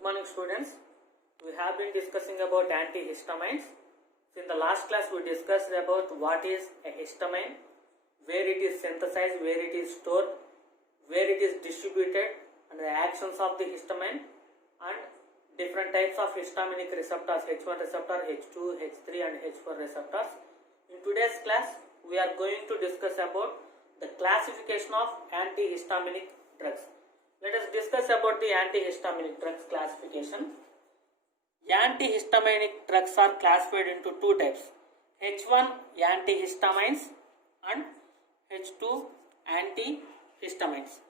Good morning, students. We have been discussing about antihistamines. In the last class we discussed about what is a histamine, where it is synthesized, where it is stored, where it is distributed, and the actions of the histamine, and different types of histaminic receptors, H1 receptor, H2, H3 and H4 receptors. In today's class we are going to discuss about the classification of antihistaminic drugs. Let us discuss about the antihistaminic drugs classification. Antihistaminic drugs are classified into two types: H1 antihistamines and H2 antihistamines.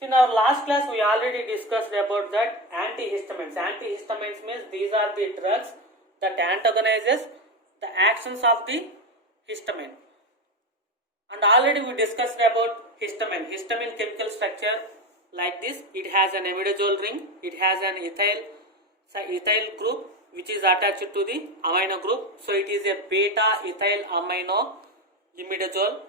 In our last class we already discussed about that antihistamines. Antihistamines means these are the drugs that antagonizes the actions of the histamine. And already we discussed about histamine. Histamine chemical structure like this. It has an imidazole ring. It has an ethyl group which is attached to the amino group. So it is a beta ethyl amino imidazole.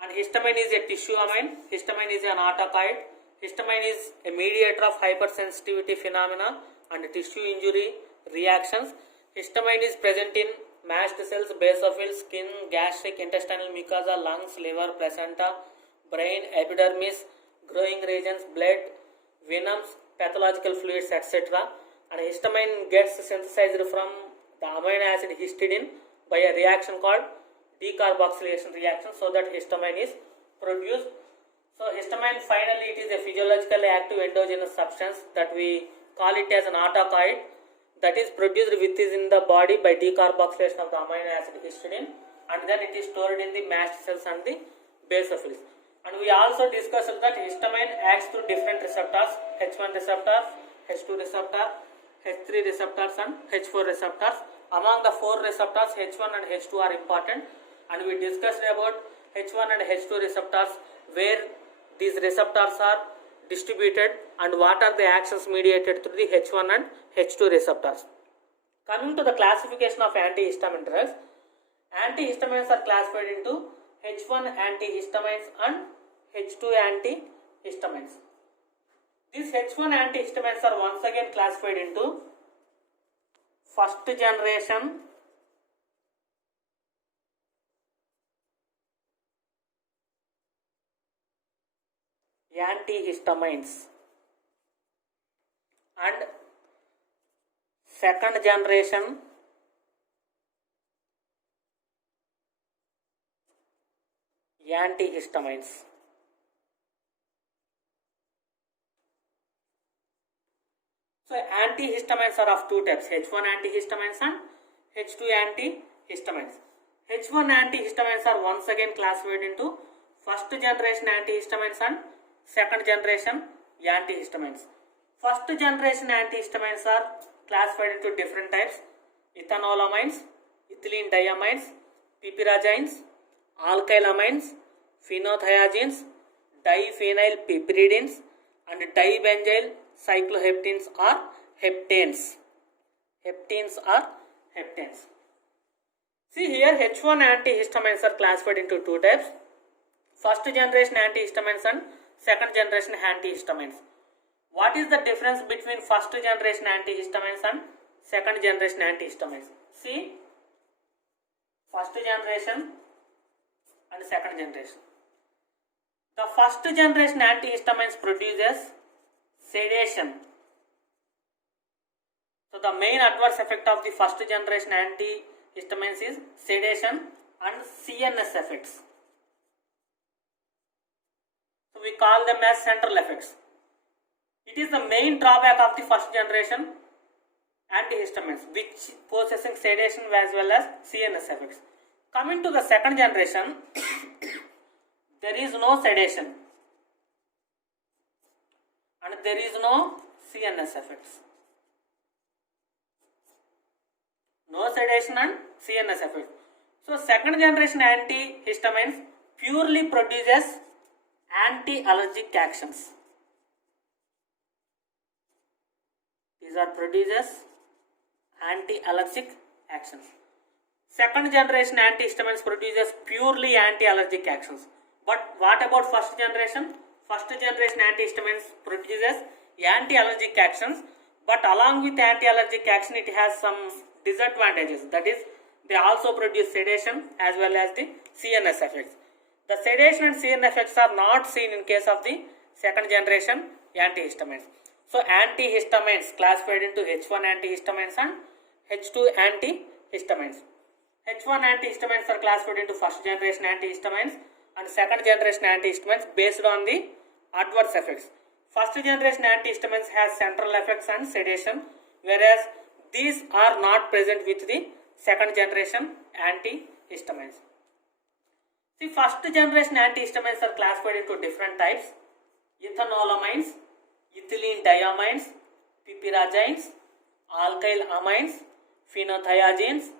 And histamine is a tissue amine. Histamine is an autocoid. Histamine is a mediator of hypersensitivity phenomena and tissue injury reactions. Histamine is present in mast cells, basophils, skin, gastric, intestinal mucosa, lungs, liver, placenta, brain, epidermis, growing regions, blood, venoms, pathological fluids, etc. And histamine gets synthesized from the amino acid histidine by a reaction called decarboxylation reaction, so that histamine is produced. So histamine finally it is a physiologically active endogenous substance that we call it as an autocoid that is produced within the body by decarboxylation of the amino acid histidine, and then it is stored in the mast cells and the basophils. And we also discussed that histamine acts through different receptors: H1 receptor, H2 receptor, H3 receptors and H4 receptors. Among the four receptors, H1 and H2 are important, and we discussed about H1 and H2 receptors, where these receptors are distributed and what are the actions mediated through the H1 and H2 receptors. Coming to the classification of antihistamine drugs, antihistamines are classified into H1 antihistamines and H2 antihistamines. These H1 antihistamines are once again classified into first generation antihistamines and second generation antihistamines. So antihistamines are of two types: H1 antihistamines and H2 antihistamines. H1 antihistamines are once again classified into first generation antihistamines and second generation antihistamines. First generation antihistamines are classified into different types: ethanolamines, ethylene diamines, piperazines, alkylamines, phenothiazines, diphenylpiperidines, and dibenzyl cycloheptanes or heptanes. Heptanes or heptanes. See here, H1 antihistamines are classified into two types: first generation antihistamines and second generation antihistamines. What is the difference between first generation antihistamines and second generation antihistamines? See, first generation and second generation. The first generation antihistamines produces sedation. So the main adverse effect of the first generation antihistamines is sedation and CNS effects. So we call them as central effects. It is the main drawback of the first generation antihistamines, which possessing sedation as well as CNS effects. Coming to the second generation, there is no sedation and there is no CNS effects. No sedation and CNS effects. So second generation antihistamines purely produces anti-allergic actions. These are produces anti-allergic actions. Second generation antihistamines produces purely anti-allergic actions. But what about first generation? First generation antihistamines produces anti-allergic actions, but along with anti-allergic action it has some disadvantages. That is, they also produce sedation as well as the CNS effects. The sedation and CNS effects are not seen in case of the second generation antihistamines. So antihistamines classified into H1 antihistamines and H2 antihistamines. H1 antihistamines are classified into first generation antihistamines and second generation antihistamines based on the adverse effects. First generation antihistamines has central effects and sedation, whereas these are not present with the second generation antihistamines. The first generation antihistamines are classified into different types: ethanolamines, ethylene diamines, piperazines, alkyl amines, phenothiazines,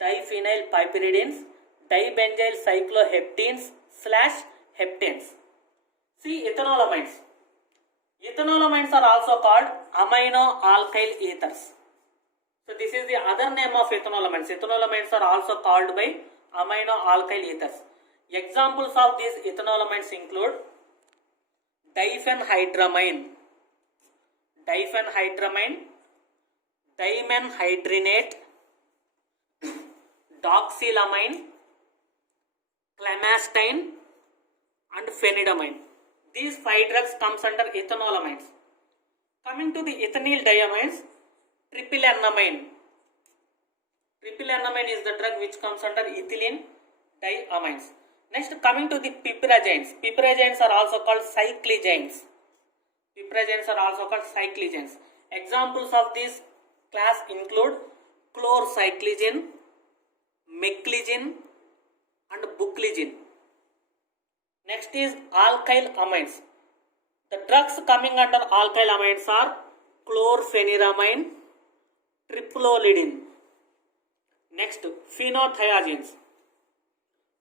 diphenyl piperidines, dibenzyl cycloheptenes / heptanes. See, ethanolamines. Ethanolamines are also called amino alkyl ethers. So this is the other name of ethanolamines. Ethanolamines are also called by amino alkyl ethers. Examples of these ethanolamines include diphenhydramine, dimenhydrinate, doxylamine, clemastine and phenidamine. These 5 drugs comes under ethanolamines. Coming to the ethynyl diamines, triplenamine. Triplenamine is the drug which comes under ethylene diamines. Next, coming to the piperazines. Piperazines are also called cyclizines. Examples of this class include chlorcyclizine, meclizine and buclizine. Next is alkyl amines. The drugs coming under alkyl amines are chlorpheniramine, triplolidine. Next, phenothiazines.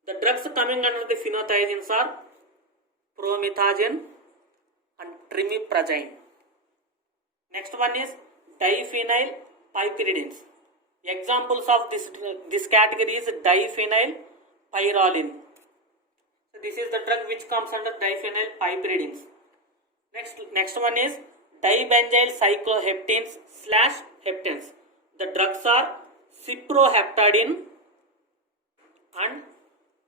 The drugs coming under the phenothiazines are promethazine and trimiprazine. Next one is diphenyl piperidines. Examples of this category is diphenyl pyrroline. So this is the drug which comes under diphenyl piperidines. Next one is dibenzyl cycloheptenes / heptanes. The drugs are cyproheptadine and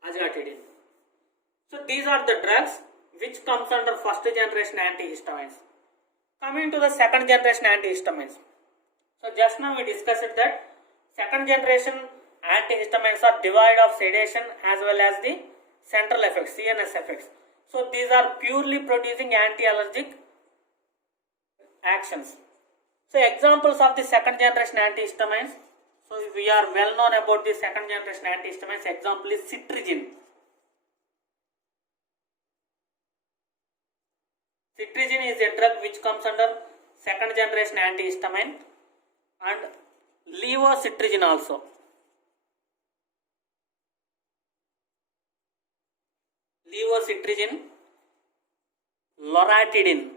azigatidine. So these are the drugs which comes under first generation antihistamines. Coming to the second generation antihistamines. So just now we discussed that second generation antihistamines are devoid of sedation as well as the central effects, CNS effects. So these are purely producing anti-allergic actions. So examples of the second generation antihistamines. So we are well known about the second generation antihistamines. Example is cetirizine. Cetirizine is a drug which comes under second generation antihistamine, and levocetirizine also. Levocetirizine, loratadine.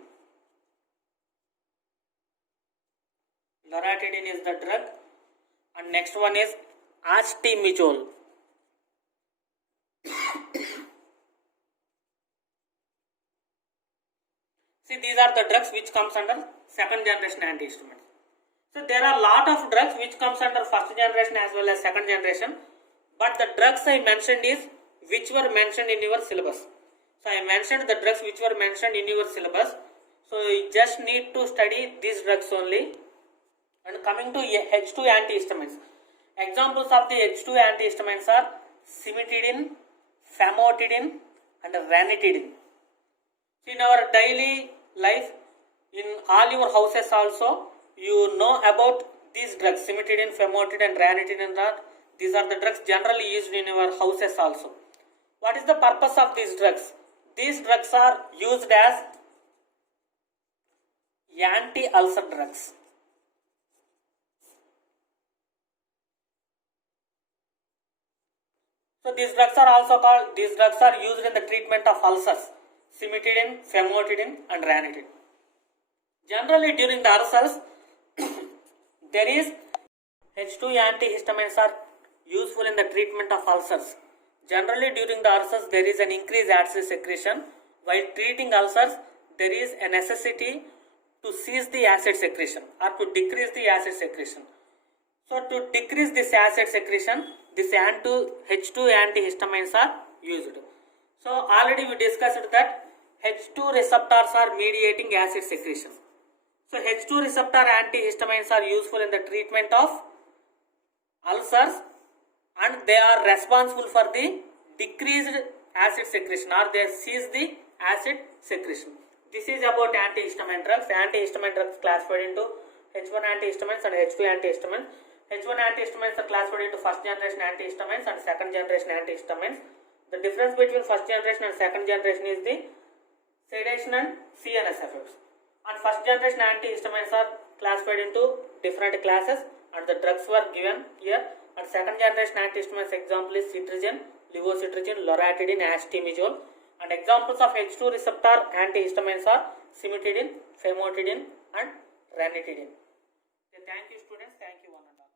Loratadine is the drug, and next one is acetimichole. See, these are the drugs which comes under second generation antihistamines. So there are lot of drugs which comes under first generation as well as second generation, but the drugs I mentioned is which were mentioned in your syllabus. So I mentioned the drugs which were mentioned in your syllabus. So you just need to study these drugs only. And coming to H2 antihistamines. Examples of the H2 antihistamines are cimetidine, famotidine and ranitidine. So in our daily life, in all your houses also, you know about these drugs, cimetidine, famotidine and ranitidine. These are the drugs generally used in your houses also. What is the purpose of these drugs? These drugs are used as anti-ulcer drugs. So these drugs are used in the treatment of ulcers. Cimetidine, famotidine and ranitidine. Generally during the ulcers, there is H2 antihistamines are useful in the treatment of ulcers. Generally during the ulcers there is an increased acid secretion. While treating ulcers, there is a necessity to cease the acid secretion or to decrease the acid secretion. So to decrease this acid secretion, this H2 antihistamines are used. So already we discussed that H2 receptors are mediating acid secretion. So H2 receptor antihistamines are useful in the treatment of ulcers, and they are responsible for the decreased acid secretion, or they cease the acid secretion. This is about antihistamine drugs. Antihistamine drugs classified into H1 antihistamines and H2 antihistamines. H1 antihistamines are classified into first generation antihistamines and second generation antihistamines. The difference between first generation and second generation is the sedation and CNS effects. And first generation antihistamines are classified into different classes, and the drugs were given here. And second generation antihistamines example is cetirizine, levocetirizine, loratadine, acetamidol. And examples of H2 receptor antihistamines are cimetidine, famotidine, and ranitidine. Okay, thank you students. Thank you one and all.